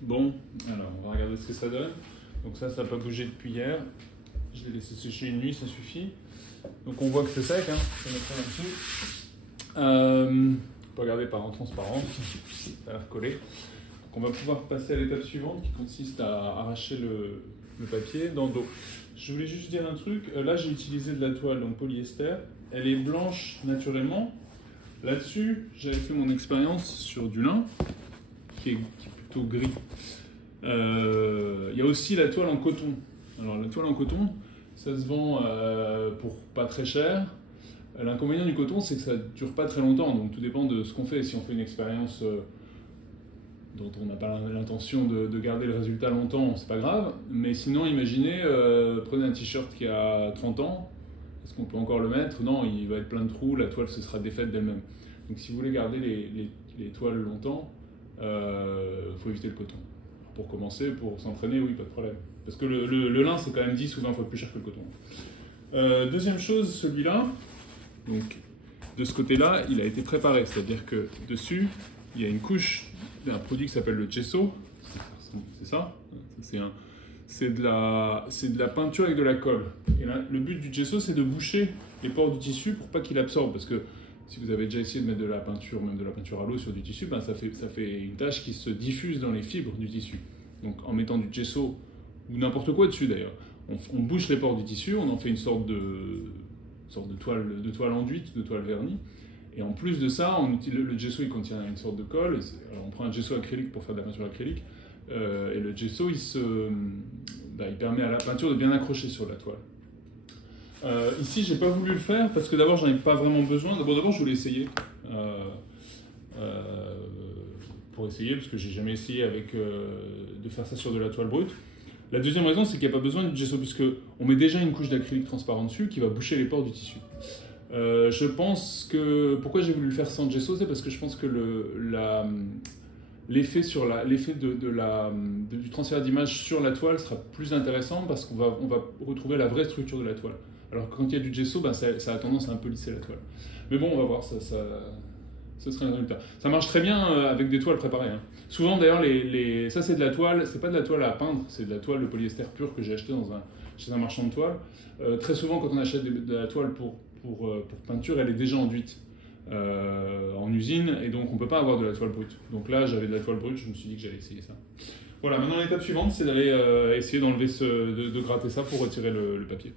Bon, alors on va regarder ce que ça donne. Donc ça n'a pas bougé depuis hier. Je l'ai laissé sécher une nuit, ça suffit. Donc on voit que c'est sec, hein. Je vais mettre ça là-dessus. On peut regarder par en transparence, ça a l'air collé. Donc on va pouvoir passer à l'étape suivante qui consiste à arracher le papier dans le dos. Je voulais juste dire un truc. Là j'ai utilisé de la toile, donc polyester. Elle est blanche naturellement. Là-dessus, j'avais fait mon expérience sur du lin qui est plutôt gris. Il y a aussi la toile en coton. Alors la toile en coton, ça se vend pour pas très cher. L'inconvénient du coton, c'est que ça dure pas très longtemps, donc tout dépend de ce qu'on fait. Si on fait une expérience dont on n'a pas l'intention de garder le résultat longtemps, c'est pas grave. Mais sinon, imaginez, prenez un t-shirt qui a 30 ans, est-ce qu'on peut encore le mettre? Non, il va être plein de trous, la toile se sera défaite d'elle-même. Donc si vous voulez garder les toiles longtemps, faut éviter le coton. Pour commencer, pour s'entraîner, oui, pas de problème. Parce que le lin, c'est quand même 10 ou 20 fois plus cher que le coton. Deuxième chose, celui-là, donc de ce côté-là, il a été préparé. C'est-à-dire que dessus, il y a une couche d'un produit qui s'appelle le gesso. C'est ça. C'est de la peinture avec de la colle. Et là, le but du gesso, c'est de boucher les pores du tissu pour pas qu'il absorbe. Parce que si vous avez déjà essayé de mettre de la peinture, même de la peinture à l'eau sur du tissu, ben ça fait une tache qui se diffuse dans les fibres du tissu. Donc en mettant du gesso, ou n'importe quoi dessus d'ailleurs, on bouche les pores du tissu, on en fait une sorte de toile enduite, de toile vernie. Et en plus de ça, le gesso il contient une sorte de colle. Alors on prend un gesso acrylique pour faire de la peinture acrylique. Et le gesso, il permet à la peinture de bien accrocher sur la toile. Ici, j'ai pas voulu le faire parce que d'abord, j'en ai pas vraiment besoin. D'abord, je voulais essayer. Pour essayer, parce que j'ai jamais essayé de faire ça sur de la toile brute. La deuxième raison, c'est qu'il n'y a pas besoin de gesso, puisque on met déjà une couche d'acrylique transparent dessus qui va boucher les pores du tissu. Je pense que... Pourquoi j'ai voulu le faire sans gesso, c'est parce que je pense que l'effet du transfert d'image sur la toile sera plus intéressant parce qu'on va retrouver la vraie structure de la toile. Alors que quand il y a du gesso, ben, ça a tendance à un peu lisser la toile. Mais bon, on va voir, ce serait un résultat. Ça marche très bien avec des toiles préparées. Hein. Souvent d'ailleurs, ça c'est de la toile, c'est pas de la toile à peindre, c'est de la toile de polyester pur que j'ai acheté chez un marchand de toile. Très souvent, quand on achète de la toile pour peinture, elle est déjà enduite en usine, et donc on ne peut pas avoir de la toile brute. Donc là, j'avais de la toile brute, je me suis dit que j'allais essayer ça. Voilà, maintenant l'étape suivante, c'est d'aller essayer d'enlever de gratter ça pour retirer le papier.